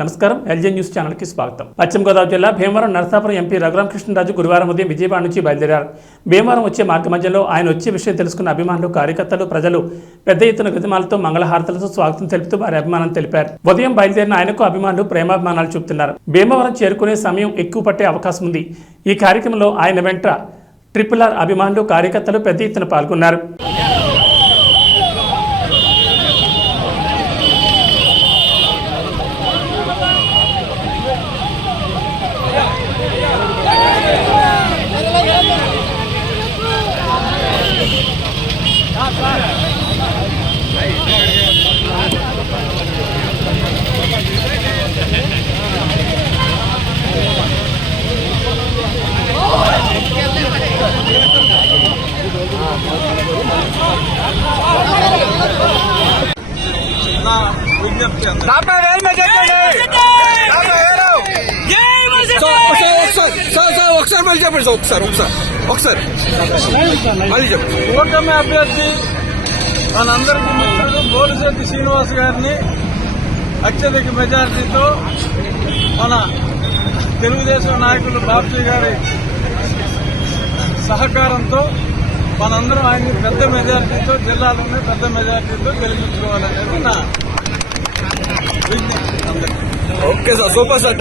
నమస్కారం LJ news ఛానల్కి స్వాగతం పశ్చిమ గోదావరి జిల్లా భీమవరం నరసాపురం ఎంపీ రఘురామ కృష్ణరాజు గురువారం ఉదయం విజయవాడ నుంచి బయలుదేరారు భీమవరం వచ్చే మార్గ మధ్యలో ఆయన వచ్చే విషయం తెలుసుకున్న అభిమానులు కార్యకర్తలు ప్రజలు పెద్ద ఎత్తున గతిమాలతో మంగళహారతలతో స్వాగతం తెలుపుతూ వారి అభిమానం తెలిపారు ఉదయం బయలుదేరిన ఆయనకు అభిమానులు ప్రేమాభిమానాలు చూపుతున్నారు భీమవరం చేరుకునే సమయం ఎక్కువ పట్టే అవకాశం ఉంది ఈ కార్యక్రమంలో ఆయన వెంట ట్రిపుల్ ఆర్ అభిమానులు కార్యకర్తలు పెద్ద ఎత్తున పాల్గొన్నారు ಒಳಗೆ ಅಂದೆ ನಾವು ರೇಮ ಗೆಕಲೇ ನಾವು ರೇಮ ಏಯ್ ವರ್ಷ ಸರ್ ಸರ್ ಒಕ್ಷರ್ ಮಲ್ಜಾಬೇ ಸರ್ ಒಕ್ಷರ್ ಒಕ್ಷರ್ ಮಲ್ಜಾಕೋ ಅಂತ ನಾವು ಅಪ್ಪದಿ ಆನ اندرದ ಗೋಲಸತಿ ಶ್ರೀನಿವಾಸ್ గారిని ಅಚ್ಚೆದಿಕ್ಕೆ ಮೇಜಾರಿಟೀಸೋ ಆನ ತೆಲುಗು ದೇಶ ನಾಯಕರು ರಾಪ್ಸಿ ಯಾರಿ ಸಹಕಾರಂತೋ ಆನ اندر ಆಯಿನ್ ಬೆದ್ದ ಮೇಜಾರಿಟೀಸೋ ಜಿಲ್ಲಾಲುನೇ ಬೆದ್ದ ಮೇಜಾರಿಟೀಸೋ ತೆಲುಗುಚು ಕೋನ ಅಂತ ¿Qué es eso?